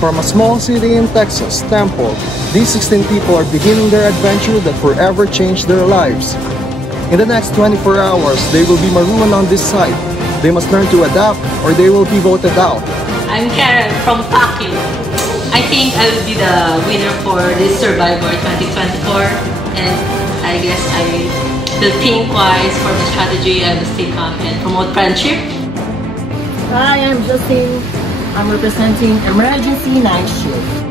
From a small city in Texas, Temple, these 16 people are beginning their adventure that forever changed their lives. In the next 24 hours, they will be marooned on this site. They must learn to adapt or they will be voted out. I'm Karen from Pacquiao. I think I will be the winner for this Survivor 2024, and I guess I will think wise for the strategy and stay calm and promote friendship. Hi, I'm Justine. I'm representing Emergency Night Shift.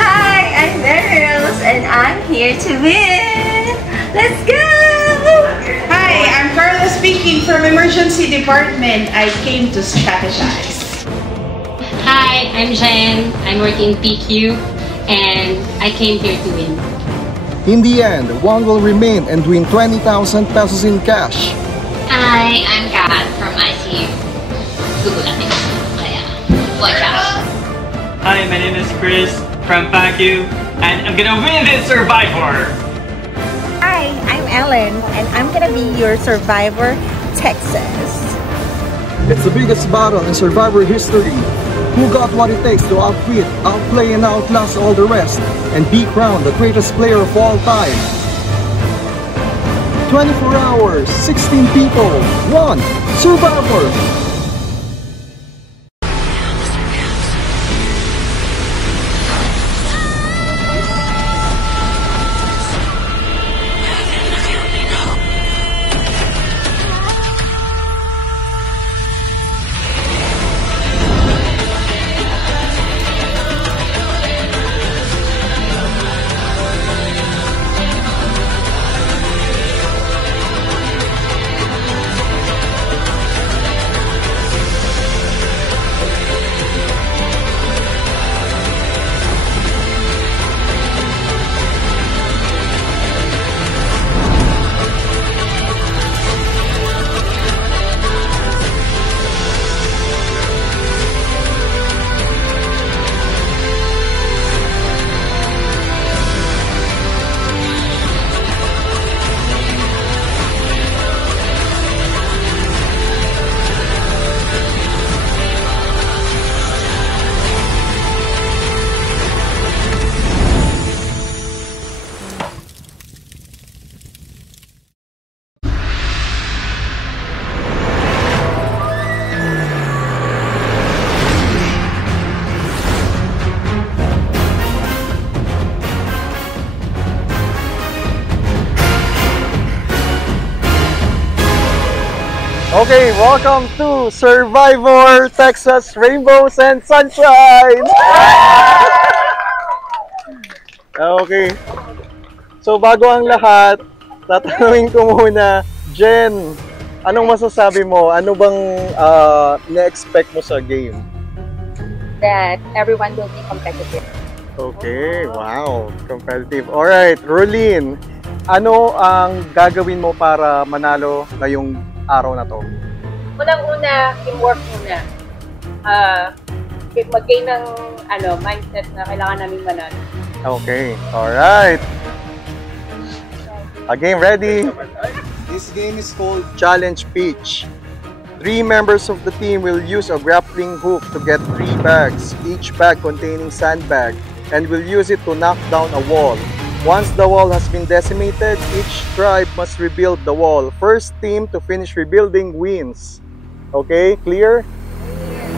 Hi, I'm Meryls and I'm here to win! Let's go! Hi, I'm Carla speaking from Emergency Department. I came to strategize. Hi, I'm Jen. I'm working PQ and I came here to win. In the end, one will remain and win 20,000 pesos in cash. Hi, I'm Kat from ICU. Gugulatin. Kaya, watch out. Hi, my name is Chris from Pacquiao, and I'm gonna win this Survivor! Hi, I'm Ellen and I'm gonna be your Survivor Texas. It's the biggest battle in Survivor history. Who got what it takes to outwit, outplay, and outlast all the rest, and be crowned the greatest player of all time? 24 hours, 16 people, 1 Survivor! Okay, welcome to Survivor Texas Rainbows and Sunshine! Okay, so bago ang lahat, tatanungin ko muna, Jen, anong masasabi mo? Ano bang na-expect mo sa game? That everyone will be competitive. Okay, wow, competitive. Alright, Rolene, ano ang gagawin mo para manalo ngayong araw na to? Unang-una, teamwork muna. Mag-gain ng mindset na kailangan namin manalo. Okay, alright. Again, ready? This game is called Challenge Pitch. 3 members of the team will use a grappling hook to get 3 bags, each bag containing sandbag, and will use it to knock down a wall. Once the wall has been decimated, each tribe must rebuild the wall. First team to finish rebuilding wins. Okay, clear?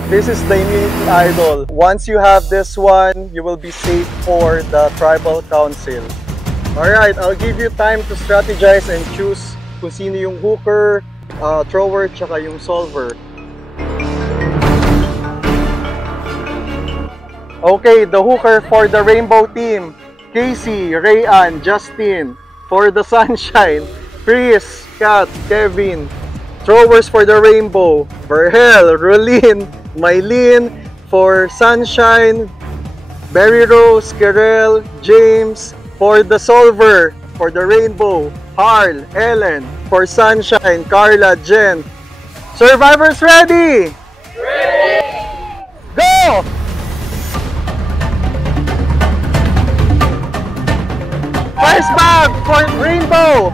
This is the Immunity Idol. Once you have this one, you will be safe for the Tribal Council. Alright, I'll give you time to strategize and choose kung sino yung hooker, thrower, tsaka yung solver. Okay, the hooker for the Rainbow team. Casey, Rayan, Justin. For the Sunshine, Chris, Kat, Kevin. Throwers for the Rainbow, Verhel, Rolene, Mylene. For Sunshine, Berry Rose, Kerel, James. For the Solver, for the Rainbow, Harl, Ellen. For Sunshine, Carla, Jen. Survivors ready? Ready! Go! First bag for Rainbow.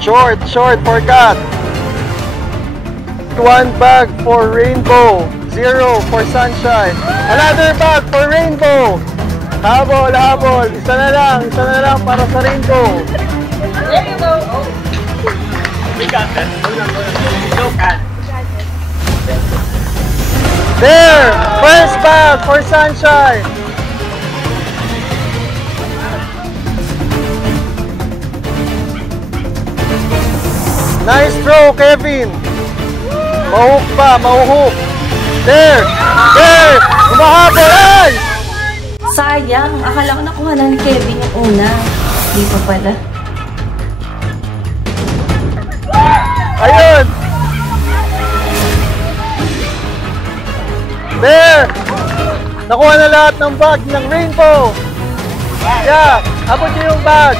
Short for Kat. 1 bag for Rainbow. 0 for Sunshine. Another bag for Rainbow. Habol, habol. Isa na lang para sa Rainbow. Rainbow! We got this. No cat. There! First bag for Sunshine. Nice throw, Kevin. Mahook pa, mahuhuk. There! There! Humahabol! Ay! Sayang, akala ko nakuha na ni Kevin yung una. Hindi pa pala. Ayun! There! Nakuha na lahat ng bag ng Rainbow! Yeah! Abot niyo yung bag!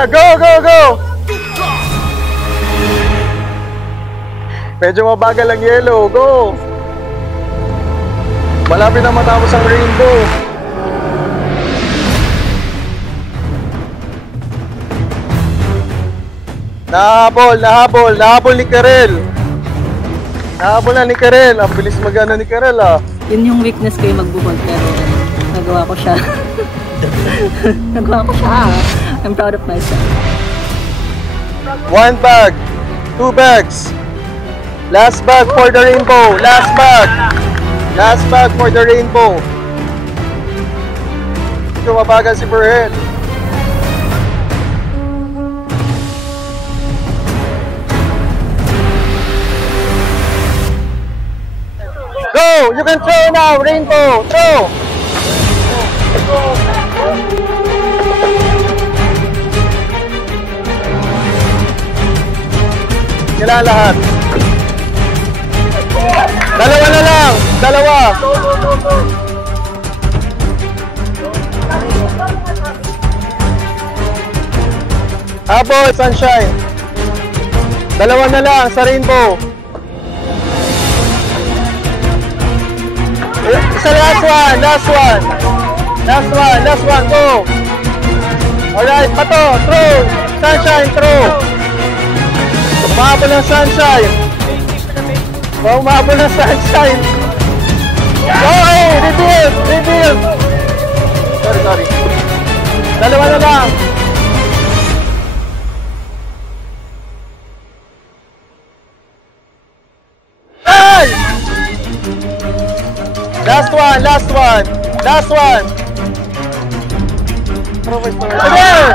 Go, go, go! Medyo mabagal ang yellow. Go! Malapit na matapos ang Rainbow. Nahabol ni Karel. Nahabol na ni Karel. Ang bilis magana ni Karel ah. Yun yung weakness ko yung magbubog, pero nagawa ko siya. Nagawa ko siya. I'm proud of myself. 1 bag, 2 bags. Last bag for the Rainbow. Last bag. Last bag for the Rainbow. Tumabagan si Berhel. Go! You can throw now, Rainbow. Throw! Kailangan lahat. Dalawa na lang. Dalawa. Habol, Sunshine. Dalawa na lang sa Rainbow. Isa last one. Last one. Last one. Last one. Go. Alright, pato. Throw. Sunshine, throw. Umabol ng Sunshine. Umabol ng Sunshine. Okay, reveal. Reveal. Sorry. Dalawa na lang. Hey! Last one. Last one. Last one. There!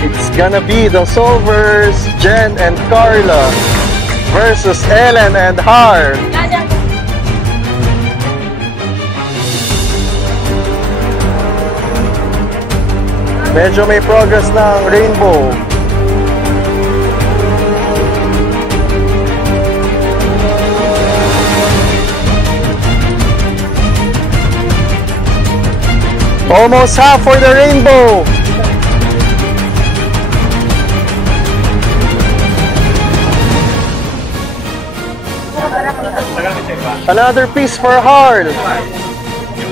It's gonna be the Solvers, Jen and Carla versus Ellen and Har. Medyo may progress ng Rainbow. Almost half for the Rainbow. Another piece for Harl.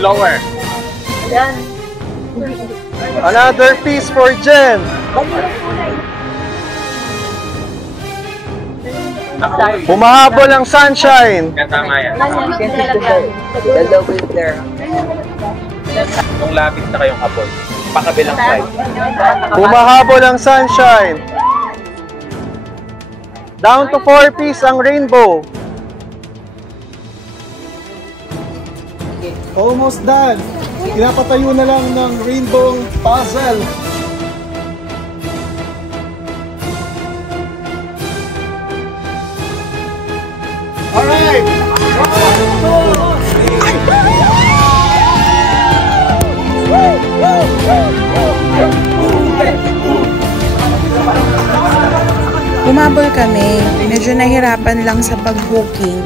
Lower. Another piece for Jen. Humahabol ang Sunshine. Tama yan. The double there. Kung lapit na kayong habol, pakabilang side. Humahabol ang Sunshine. Down to 4 piece ang Rainbow. Almost done. Pinapatayo na lang ng Rainbow puzzle. Alright! Humabol kami. Medyo nahirapan lang sa pag-hooking.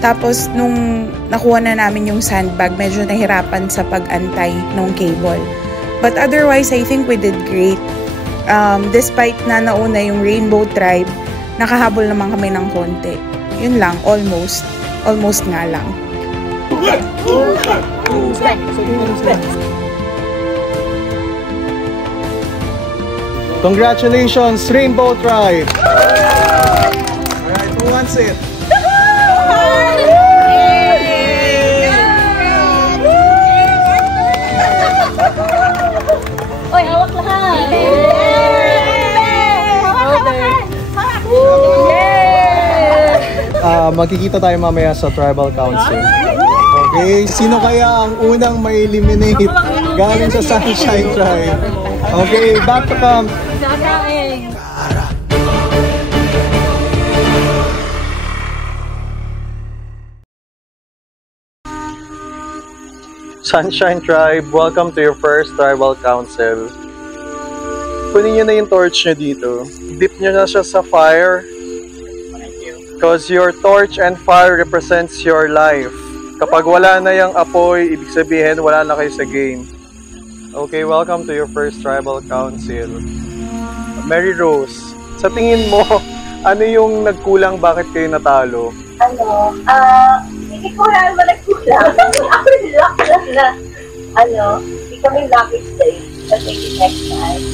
Tapos, nung nakuha na namin yung sandbag, medyo nahirapan sa pag-antay ng cable. But otherwise, I think we did great. Despite na nauna yung Rainbow Tribe, nakahabol naman kami ng konti. Yun lang, almost. Almost nga lang. Congratulations, Rainbow Tribe! Alright, who wants it? Oy, hawak lahat! Magkikita tayo mamaya sa Tribal Council. Okay, sino kaya ang unang ma-eliminate galing sa Sunshine Tribe? Okay, back to camp. Sunshine Tribe, welcome to your first Tribal Council. Kunin nyo na yung torch nyo dito. Dip nyo na siya sa fire. Because your torch and fire represents your life. Kapag wala na yung apoy, ibig sabihin wala na kayo sa game. Okay, welcome to your first Tribal Council. Mary Rose, sa tingin mo, ano yung nagkulang, bakit kayo natalo? Hindi ko alam ba nagkulang. Ako luck lang na, hindi kami lucky stage. Kasi next time.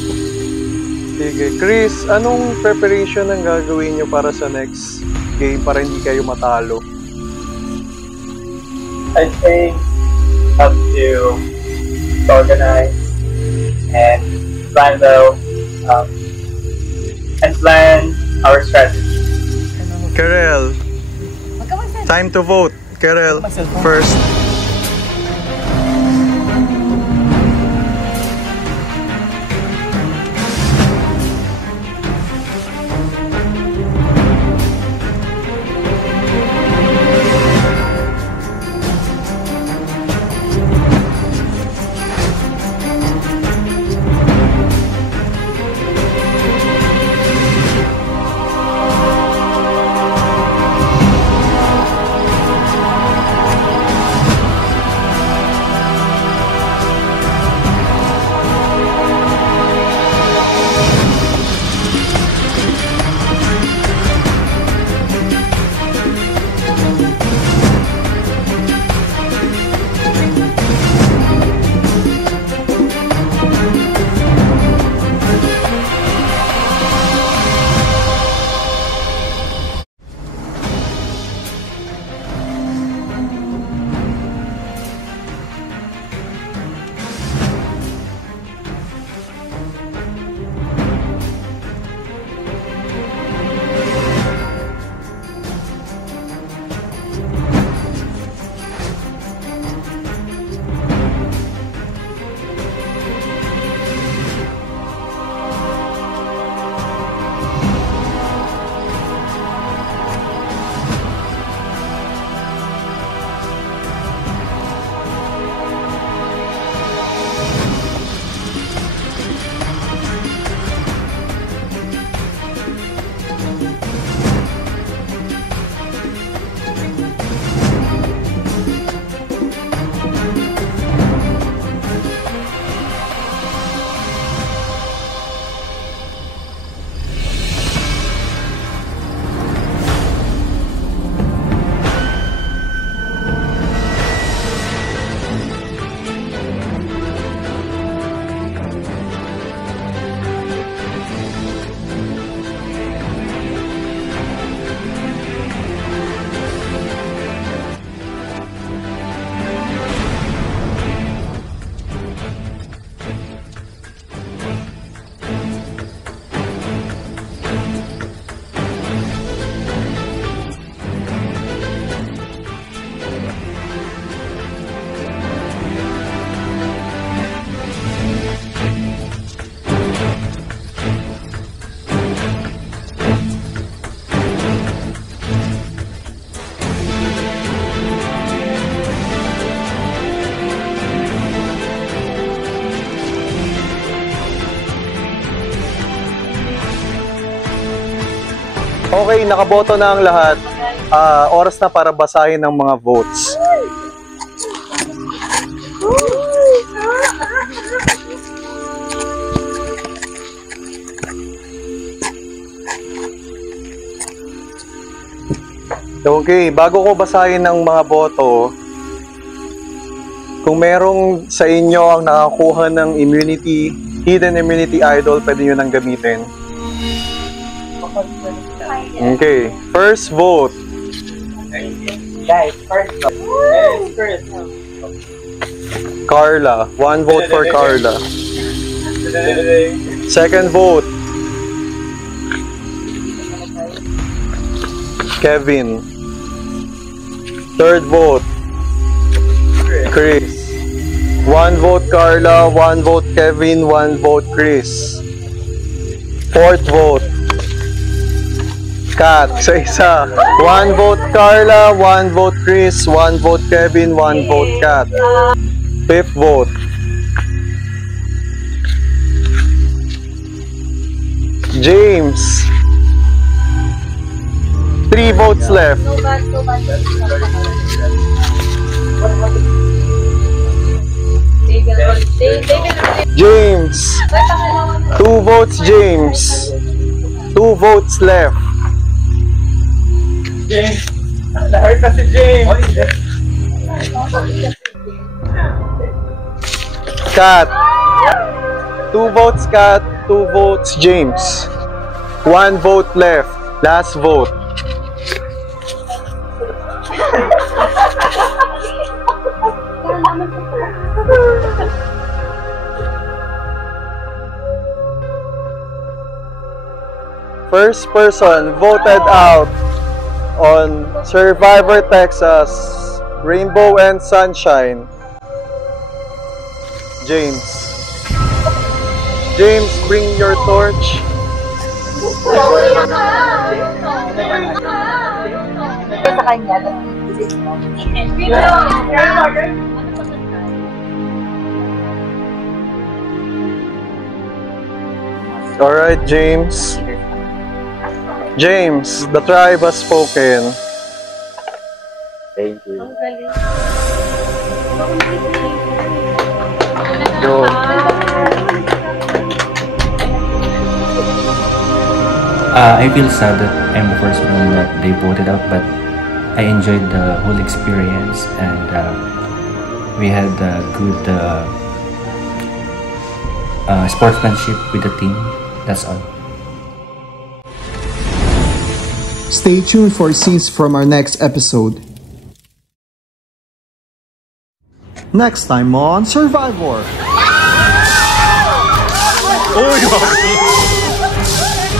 Sige, Chris, anong preparation ang gagawin nyo para sa next game para hindi kayo matalo? I think have to organize and plan well and plan our strategy. Karel, time to vote. Karel, first. Okay, nakaboto na ang lahat. Oras na para basahin ang mga votes. Okay, bago ko basahin ng mga boto, kung merong sa inyo ang nakakuha ng immunity, hidden immunity idol, pwede nyo nang gamitin. Okay, first vote. Guys, first vote. Carla. 1 vote for Carla. Second vote. Kevin. Third vote. Chris. 1 vote Carla, 1 vote Kevin, 1 vote Chris. Fourth vote. Kat, isa. 1 vote Carla, 1 vote Chris, 1 vote Kevin, 1 vote Kat. Fifth vote. James. 3 votes left. James. 2 votes James. 2 votes left. James. Nahurt na si James. Kat. 2 votes Kat, 2 votes James. 1 vote left. Last vote. First person voted out on Survivor Texas, Rainbow and Sunshine. James. James, bring your torch. Sa kanya. Alright, James. James, the tribe has spoken. Thank you. Go. I feel sad that I'm the first one that they voted out, but I enjoyed the whole experience, and we had good sportsmanship with the team. That's all. Stay tuned for scenes from our next episode. Next time on Survivor.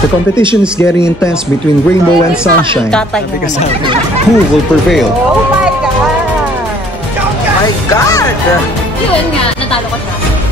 The competition is getting intense between Rainbow and Sunshine. Who will prevail? Oh my God! Oh my God! Yun nga, natalo ko siya.